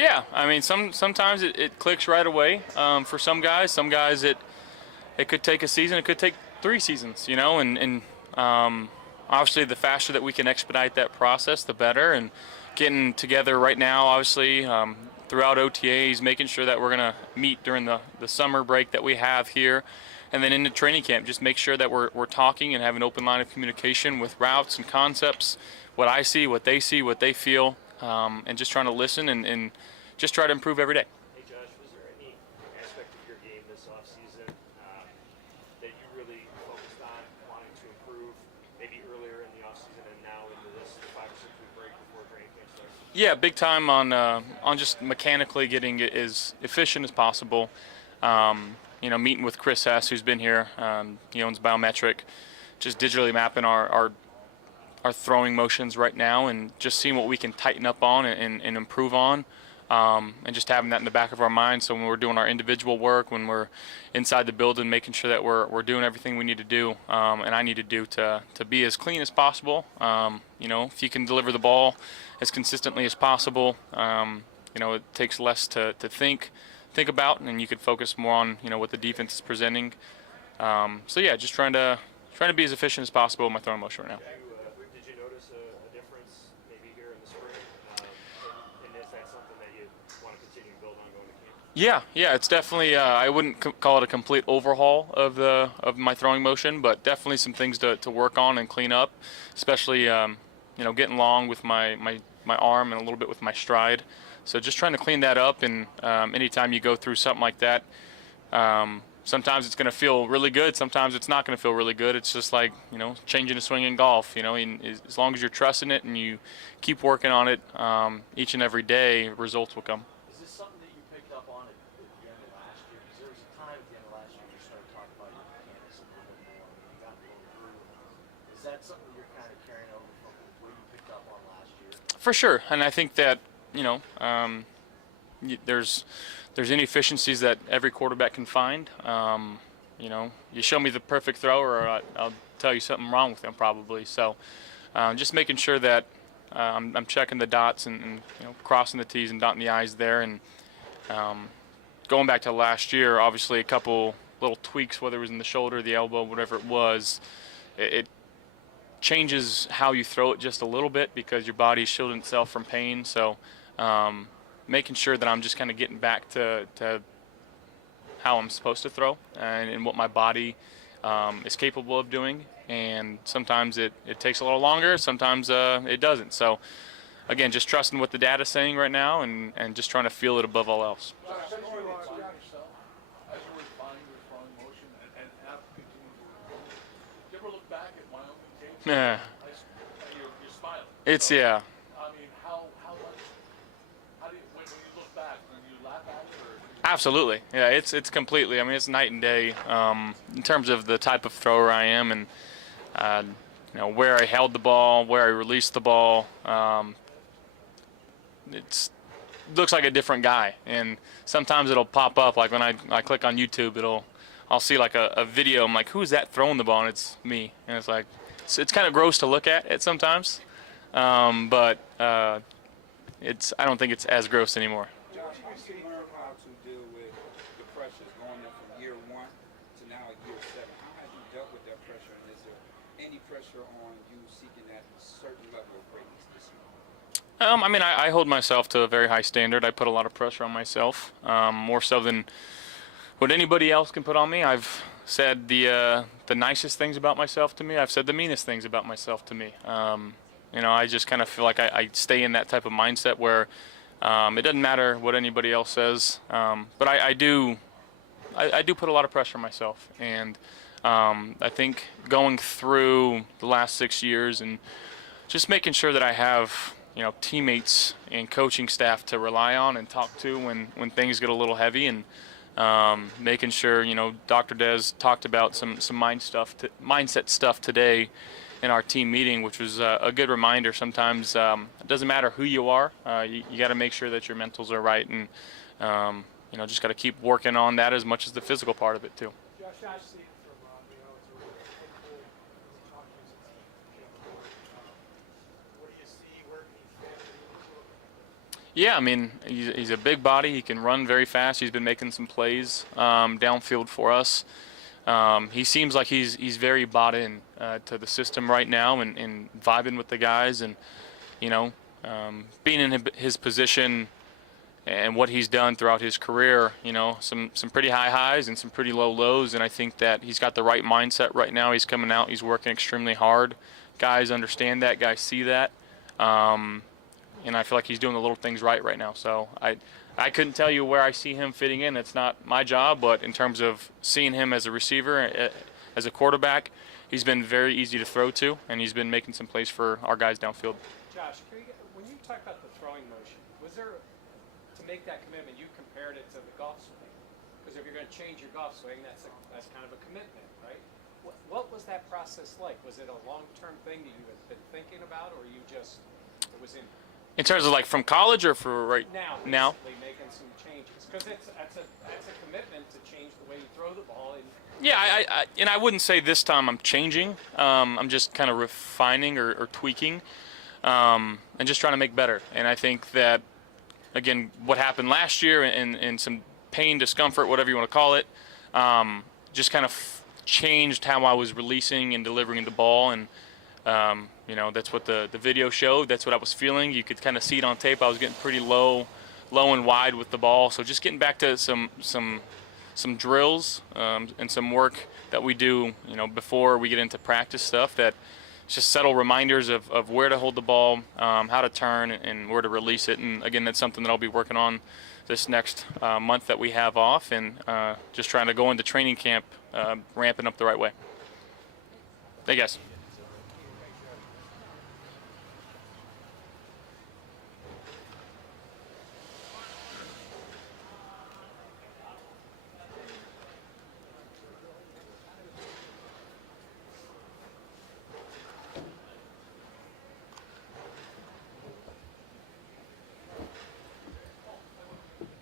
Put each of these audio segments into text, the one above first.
Yeah, I mean, sometimes it clicks right away. For some guys it could take a season, it could take 3 seasons, and obviously the faster that we can expedite that process, the better. And getting together right now, obviously, throughout OTAs, making sure that we're going to meet during the summer break that we have here, and then into training camp, just make sure that we're talking and have an open line of communication with routes and concepts, what I see, what they see, what they feel, and just trying to listen and just try to improve every day. Hey Josh, was there any aspect of your game this offseason that you really focused on wanting to improve, maybe earlier in the offseason and now into this 5 or 6 week break before training camp starts? Yeah, big time on just mechanically getting it as efficient as possible. Meeting with Chris Hess, who's been here, he owns Biometric, just digitally mapping our throwing motions right now and just seeing what we can tighten up on and improve on. And just having that in the back of our mind, so when we're doing our individual work, when we're inside the building, making sure that we're doing everything we need to do, and I need to do to be as clean as possible. If you can deliver the ball as consistently as possible, it takes less to think about, and you could focus more on what the defense is presenting. So yeah, just trying to be as efficient as possible with my throwing motion right now. Did you notice a difference maybe here in the spring? And is that something that you want to continue to build on going to camp? Yeah, it's definitely. I wouldn't call it a complete overhaul of my throwing motion, but definitely some things to work on and clean up, especially getting long with my arm and a little bit with my stride. So just trying to clean that up, and anytime you go through something like that, sometimes it's going to feel really good, sometimes it's not going to feel really good. It's just like changing a swing in golf. As long as you're trusting it and you keep working on it each and every day, results will come. Is this something that you picked up on at the end of last year? Because there was a time at the end of last year you started talking about your mechanics a little bit more, and you got a little groove. Is that something you're kind of carrying over from what you picked up on last year? For sure, and I think that there's inefficiencies that every quarterback can find. You show me the perfect throw, or I'll tell you something wrong with them probably. So just making sure that I'm checking the dots and crossing the T's and dotting the I's there. And going back to last year, obviously a couple little tweaks, whether it was in the shoulder, the elbow, whatever it was, it changes how you throw it just a little bit because your body's shielding itself from pain. So making sure that I'm just kind of getting back to how I'm supposed to throw and what my body is capable of doing. And sometimes it takes a little longer, sometimes it doesn't. So again, just trusting what the data's saying right now and just trying to feel it above all else. Yeah. You're smiling. It's, yeah. I mean, how do you, when you look back, when you laugh at it, or? Absolutely. Yeah, it's completely, I mean, it's night and day in terms of the type of thrower I am and, where I held the ball, where I released the ball. It looks like a different guy, and sometimes it'll pop up, like when I click on YouTube, I'll see like a video, I'm like, who's that throwing the ball? And it's me, and it's like, it's kind of gross to look at it sometimes, but I don't think it's as gross anymore. Josh, how did you learn how to deal with the pressures going in from year 1 to now year 7? How have you dealt with that pressure, and is there any pressure on you seeking that certain level of greatness this year? I mean, I hold myself to a very high standard. I put a lot of pressure on myself, more so than what anybody else can put on me. I've said the nicest things about myself to me. I've said the meanest things about myself to me. I just kind of feel like I stay in that type of mindset where it doesn't matter what anybody else says. But I do put a lot of pressure on myself. And I think going through the last 6 years and just making sure that I have teammates and coaching staff to rely on and talk to when things get a little heavy, and making sure, Dr. Des talked about some mindset stuff today in our team meeting, which was a good reminder. Sometimes it doesn't matter who you are, you got to make sure that your mentals are right, and just got to keep working on that as much as the physical part of it too. Josh, I've seen it from it's a really cool talk to as a team. What do you see? Where can he fit? Yeah, I mean, he's a big body. He can run very fast. He's been making some plays downfield for us. He seems like he's very bought in to the system right now and vibing with the guys. And, you know, being in his position and what he's done throughout his career, you know, some pretty high highs and some pretty low lows. And I think that he's got the right mindset right now. He's coming out. He's working extremely hard. Guys understand that. Guys see that. And I feel like he's doing the little things right now. So I couldn't tell you where I see him fitting in. That's not my job. But in terms of seeing him as a receiver, as a quarterback, he's been very easy to throw to, and he's been making some plays for our guys downfield. Josh, when you talk about the throwing motion, was there, to make that commitment, you compared it to the golf swing? Because if you're going to change your golf swing, that's kind of a commitment, right? What was that process like? Was it a long-term thing that you had been thinking about, or you just, it was In terms of like from college or for right now making some changes? Because that's a commitment to change the way you throw the ball. Yeah, and I wouldn't say this time I'm changing. I'm just kind of refining or tweaking, and just trying to make better. And I think that, again, what happened last year and some pain, discomfort, whatever you want to call it, just kind of changed how I was releasing and delivering the ball. And you know, that's what the video showed. That's what I was feeling. You could kind of see it on tape. I was getting pretty low and wide with the ball. So just getting back to some drills and some work that we do, you know, before we get into practice stuff. That it's just subtle reminders of where to hold the ball, how to turn, and where to release it. And again, that's something that I'll be working on this next month that we have off, and just trying to go into training camp ramping up the right way. Hey guys.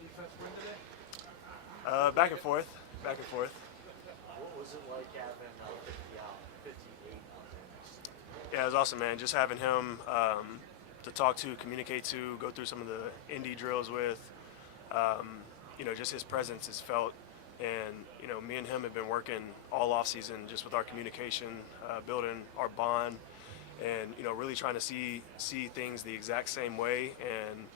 Defense win today? Back and forth, back and forth. What was it like having 58 out there? Yeah, it was awesome, man. Just having him to talk to, communicate to, go through some of the indie drills with. You know, just his presence is felt. And, you know, me and him have been working all off season just with our communication, building our bond, and, you know, really trying to see things the exact same way. And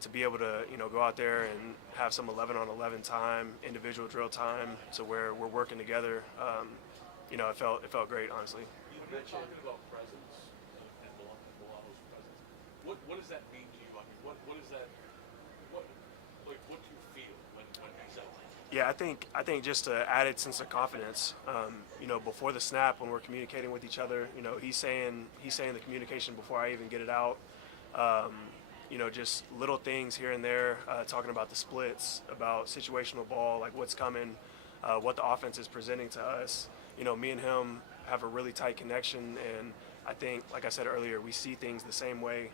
to be able to, you know, go out there and have some 11-on-11 time, individual drill time, to where we're working together, you know, it felt great, honestly. You mentioned about presence and Milano's presence. What does that mean to you? I mean, what is that? What do you feel when he's out? Yeah, I think just an added sense of confidence. You know, before the snap, when we're communicating with each other, you know, he's saying the communication before I even get it out. You know, just little things here and there, talking about the splits, about situational ball, like what's coming, what the offense is presenting to us. You know, me and him have a really tight connection, and I think, like I said earlier, we see things the same way.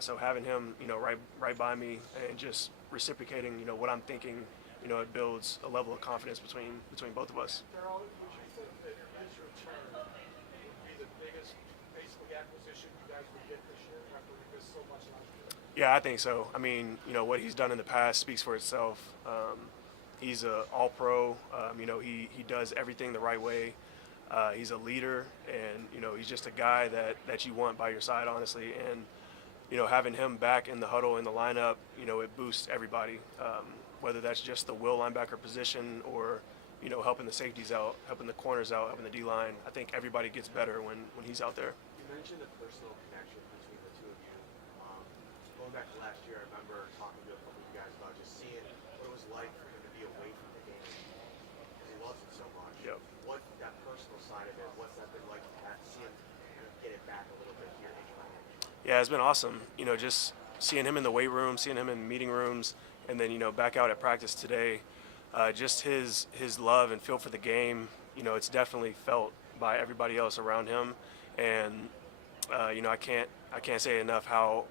So having him, you know, right by me and just reciprocating, you know, what I'm thinking, you know, it builds a level of confidence between both of us. Darryl, would you think that his return would be the biggest basically acquisition you guys would get this year after we missed so much last year? Yeah, I think so. I mean, you know, what he's done in the past speaks for itself. He's a all-pro. You know, he does everything the right way. He's a leader, and, you know, he's just a guy that you want by your side, honestly. And, you know, having him back in the huddle, in the lineup, you know, it boosts everybody, whether that's just the will linebacker position or, you know, helping the safeties out, helping the corners out, helping the D-line. I think everybody gets better when he's out there. You mentioned the personal connection between the two of you. Going back to last year, I remember talking to a couple of you guys about just seeing what it was like for him to be away from the game because he loves it so much. Yep. What that personal side of it, what's that been like to see him kind of get it back a little bit here inch by inch? Yeah, it's been awesome. You know, just seeing him in the weight room, seeing him in meeting rooms, and then, you know, back out at practice today. Just his love and feel for the game, you know, it's definitely felt by everybody else around him. And, you know, I can't say enough how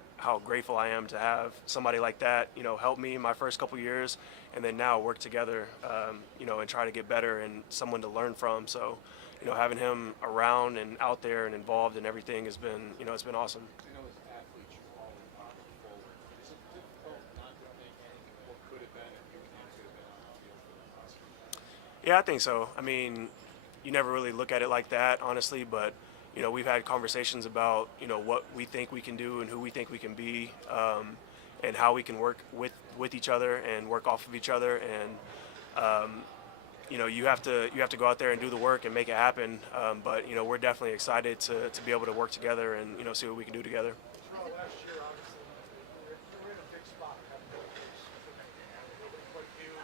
grateful I am to have somebody like that, you know, help me my first couple years, and then now work together, you know, and try to get better, and someone to learn from. So, you know, having him around and out there and involved in everything has been, you know, it's been awesome. I know as athletes, you're all about forward. Is it Yeah, I think so. I mean, you never really look at it like that, honestly, but we've had conversations about what we think we can do and who we think we can be, and how we can work with each other and work off of each other. And you have to go out there and do the work and make it happen. But we're definitely excited to be able to work together and see what we can do together. Well, last year, obviously, you were in a big spot having no place to make it happen. Nobody quite knew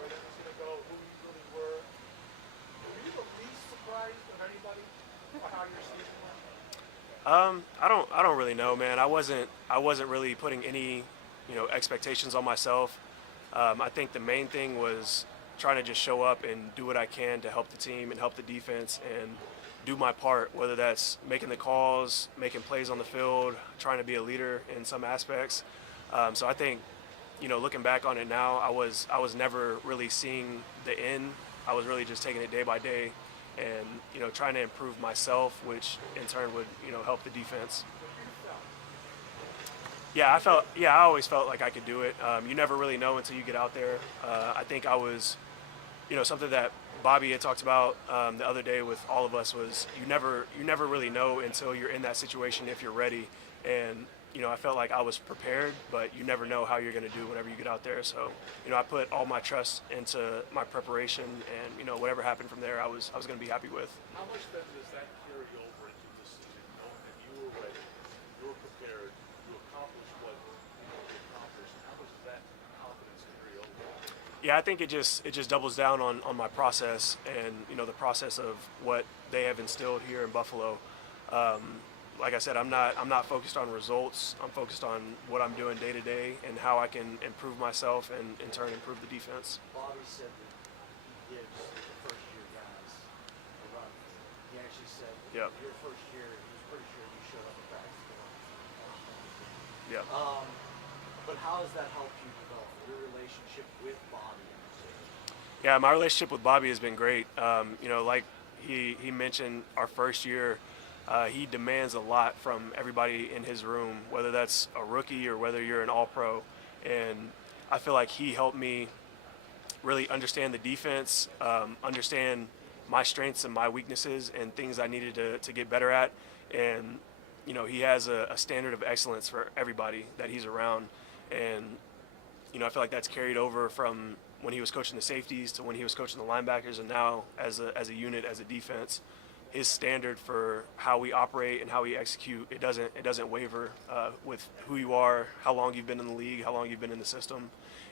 where that was going to go, who you really were. Were you the least surprised of anybody by how your season went? I don't really know, man. I wasn't really putting any expectations on myself. I think the main thing was trying to just show up and do what I can to help the team and help the defense and do my part, whether that's making the calls, making plays on the field, trying to be a leader in some aspects. So I think, looking back on it now, I was never really seeing the end. I was really just taking it day by day and, trying to improve myself, which in turn would, help the defense. Yeah, I always felt like I could do it. You never really know until you get out there. I think I was, something that Bobby had talked about the other day with all of us was you never really know until you're in that situation if you're ready. And I felt like I was prepared, but you never know how you're going to do whenever you get out there. So I put all my trust into my preparation, and whatever happened from there, I was going to be happy with. How much then does that carry over into the season, knowing that you were ready, you were prepared to accomplish what you accomplished? How much does that confidence carry over? Yeah, I think it just doubles down on my process and the process of what they have instilled here in Buffalo. Like I said, I'm not focused on results. I'm focused on what I'm doing day to day and how I can improve myself and in turn improve the defense. Bobby said that he gives the first year guys a run. He actually said Yep. your first year, he was pretty sure you showed up at practice. Yeah. But how has that helped you develop your relationship with Bobby? Yeah, my relationship with Bobby has been great. Like he mentioned, our first year, he demands a lot from everybody in his room, whether that's a rookie or whether you're an all-pro. And I feel like he helped me really understand the defense, understand my strengths and my weaknesses and things I needed to get better at. And, he has a standard of excellence for everybody that he's around. And, I feel like that's carried over from when he was coaching the safeties to when he was coaching the linebackers, and now as a unit, as a defense. His standard for how we operate and how we execute, it doesn't waver with who you are, how long you've been in the league, how long you've been in the system.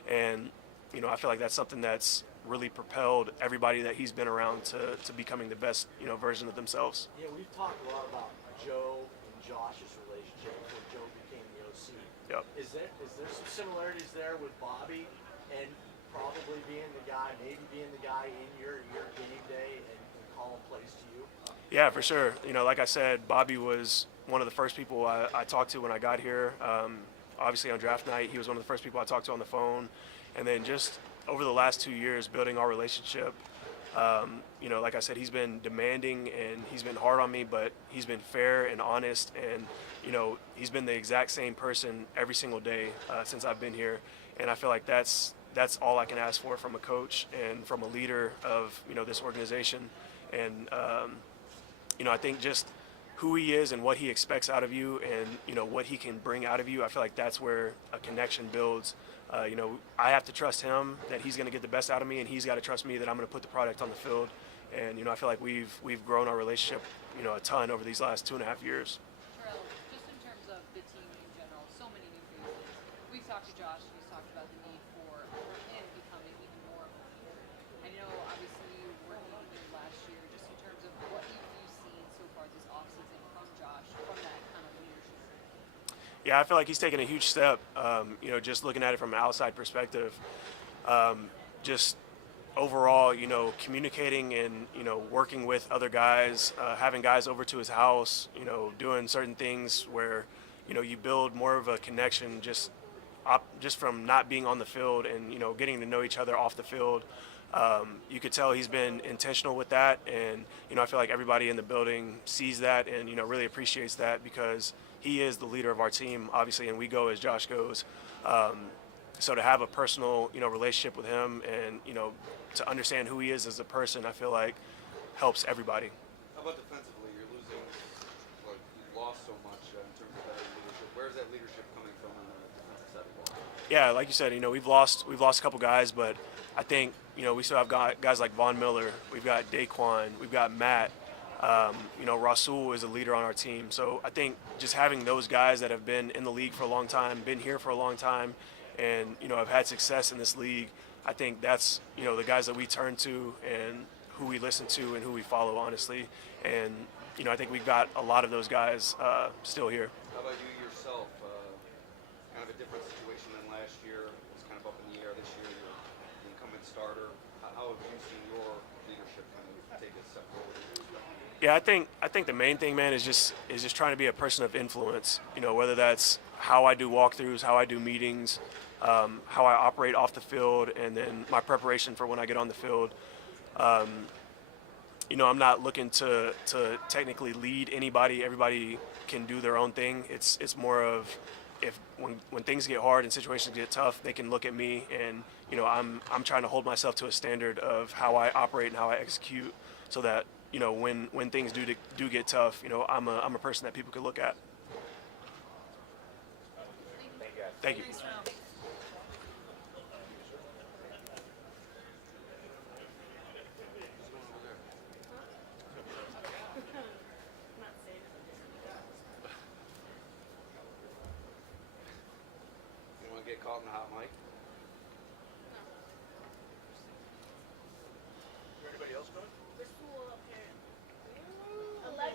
And I feel like that's something that's really propelled everybody that he's been around to becoming the best version of themselves. Yeah, we've talked a lot about Joe and Josh's relationship before Joe became the OC. Yep. Is there some similarities there with Bobby and probably being the guy, maybe being the guy in your game day and calling plays to you? Yeah, for sure. Like I said, Bobby was one of the first people I talked to when I got here. Obviously on draft night, he was one of the first people I talked to on the phone. And then just over the last 2 years, building our relationship, like I said, he's been demanding and he's been hard on me, but he's been fair and honest. And, he's been the exact same person every single day since I've been here. And I feel like that's all I can ask for from a coach and from a leader of, this organization. And, I think just who he is and what he expects out of you and, what he can bring out of you, I feel like that's where a connection builds. I have to trust him that he's going to get the best out of me, and he's got to trust me that I'm going to put the product on the field. And, I feel like we've grown our relationship, a ton over these last 2.5 years. Terrell, just in terms of the team in general, so many new faces. We've talked to Josh, and he's talked about the need for him becoming even more of a leader. I know, obviously, you weren't even here last year, just in terms of what you've seen so far this offseason from Josh, from that kind of leadership. Yeah, I feel like he's taken a huge step, just looking at it from an outside perspective. Just overall, communicating and, working with other guys, having guys over to his house, doing certain things where, you build more of a connection just from not being on the field and, getting to know each other off the field. You could tell he's been intentional with that. And, I feel like everybody in the building sees that and, really appreciates that because he is the leader of our team, obviously, and we go as Josh goes. So to have a personal, relationship with him, and to understand who he is as a person, I feel like helps everybody. How about defensively? You're losing, well, you've lost so much in terms of that leadership. Where's that leadership coming from on the defensive side of the ball? Yeah, like you said, we've lost a couple guys, but I think we still have guys like Von Miller. We've got Daquan. We've got Matt. Rasul is a leader on our team. So I think just having those guys that have been in the league for a long time, been here for a long time, and have had success in this league, I think that's the guys that we turn to and who we listen to and who we follow, honestly. And I think we've got a lot of those guys still here. How about you yourself? Kind of a different situation than last year. It was kind of up in the air this year. You're the incumbent starter. How have you seen your leadership kind of take a step forward? Yeah, I think the main thing, man, is just trying to be a person of influence. Whether that's how I do walkthroughs, how I do meetings, how I operate off the field, and then my preparation for when I get on the field. I'm not looking to technically lead anybody. Everybody can do their own thing. It's more of when things get hard and situations get tough, they can look at me, and I'm trying to hold myself to a standard of how I operate and how I execute, so that when things do get tough, I'm a person that people can look at. Thank you. Anyone get caught in the hot mic? Anybody else going? Hey,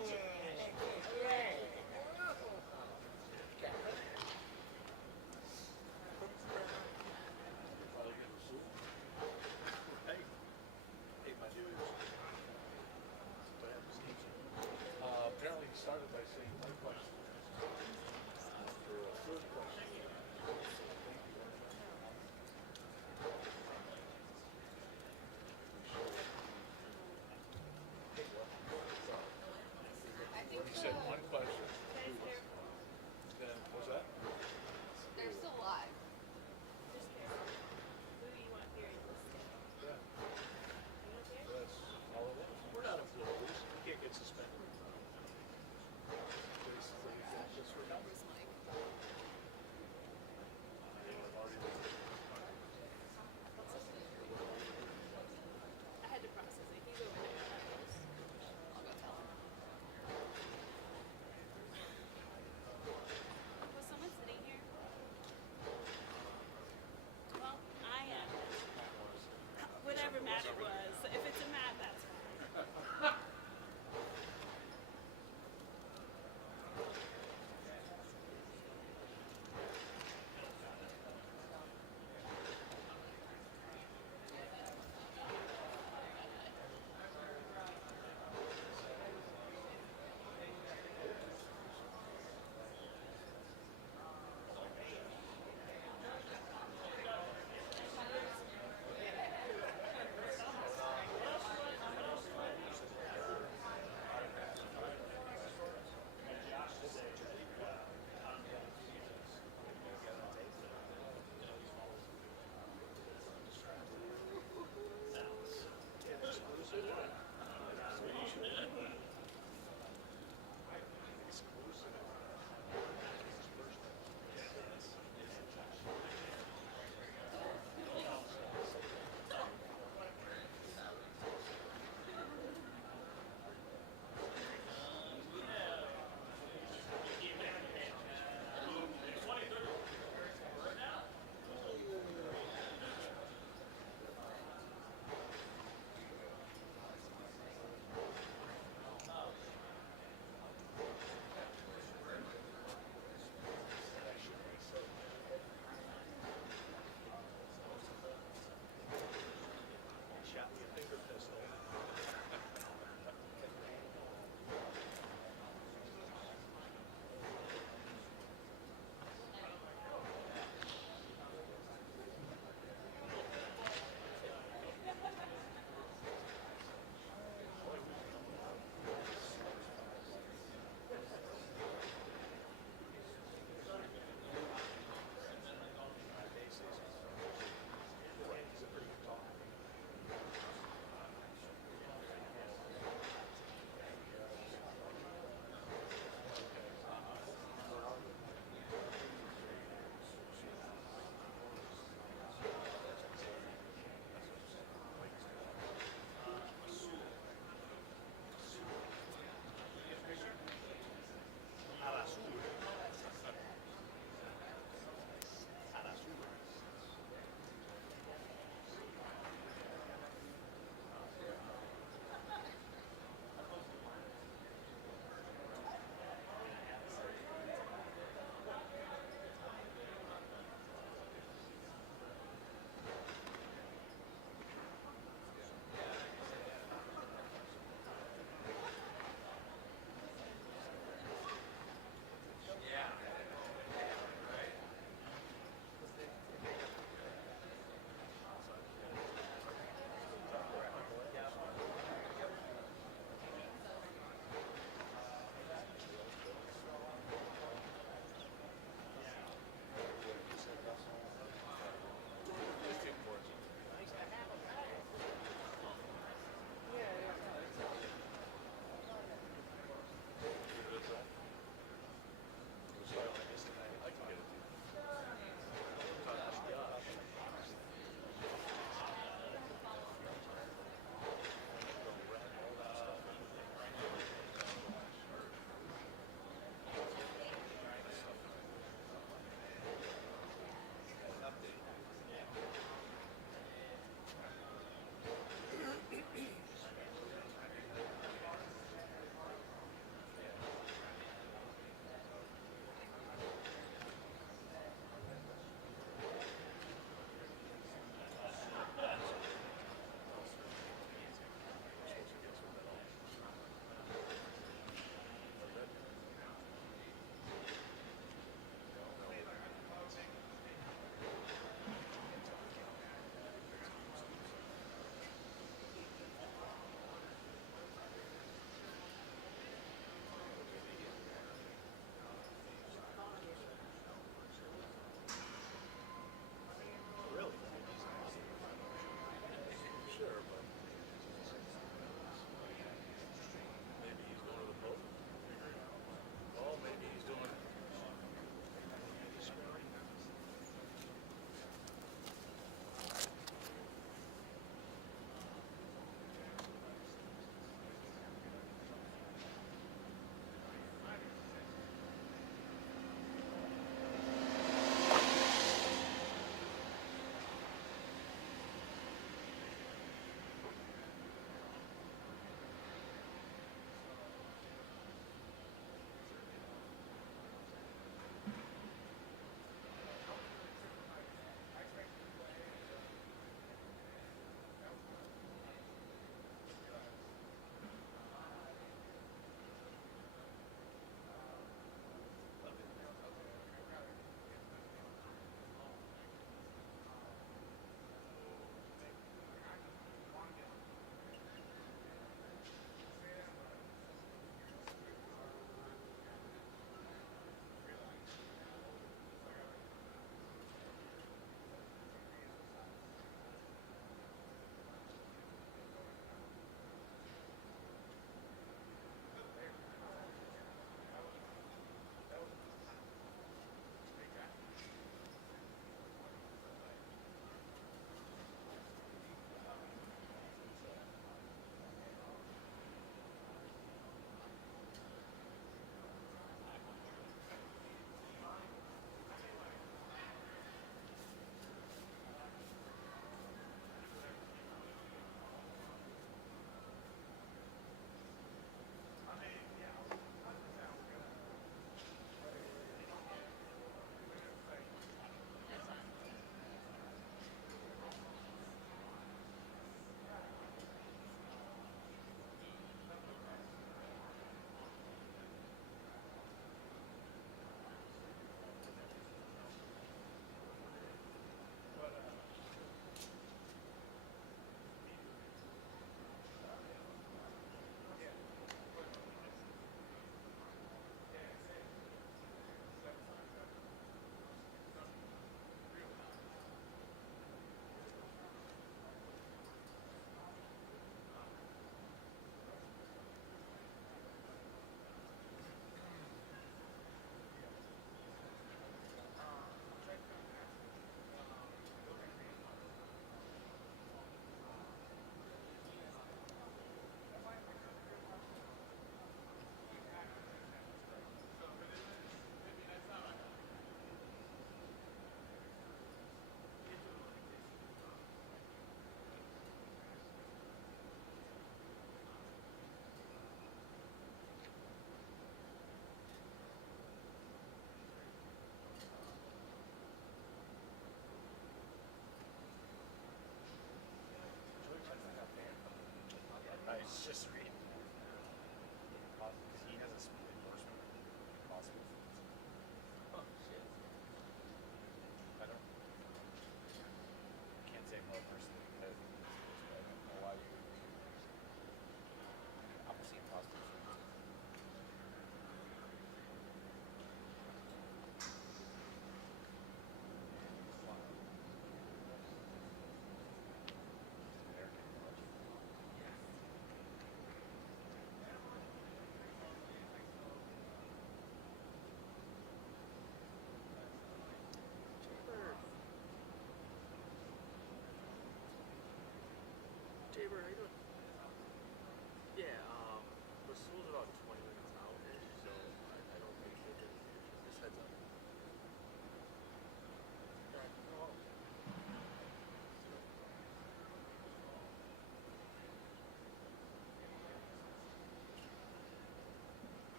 my dude. Apparently he started by saying one question. For a third question.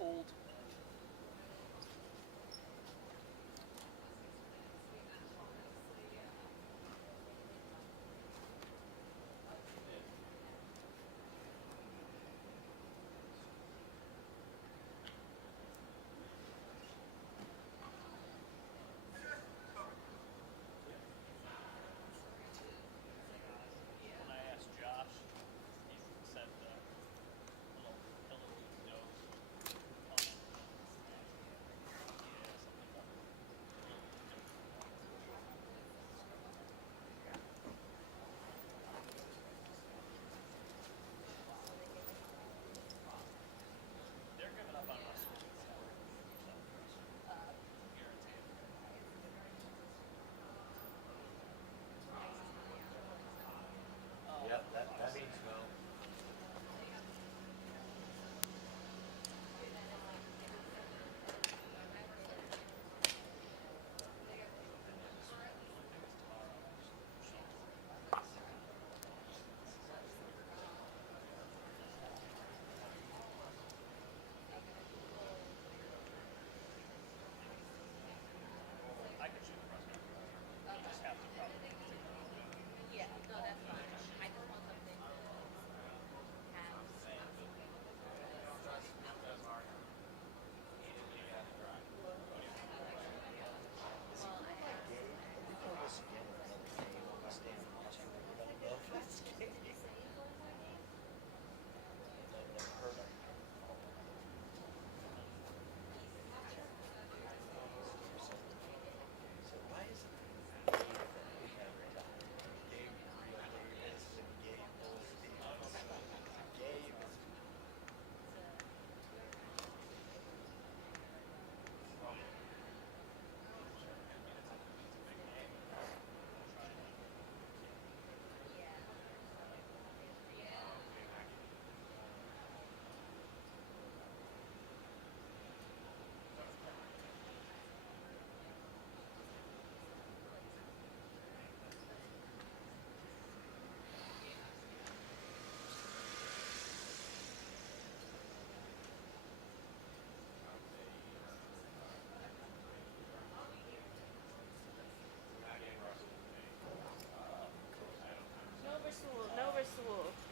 hold. When I asked Josh, he said little nose. They're giving up on us. Yep, that means no. I can shoot the president. You just have to probably. Yeah, no, that's fine. I just want something to have. Well, I have. No Rasul, no Rasul.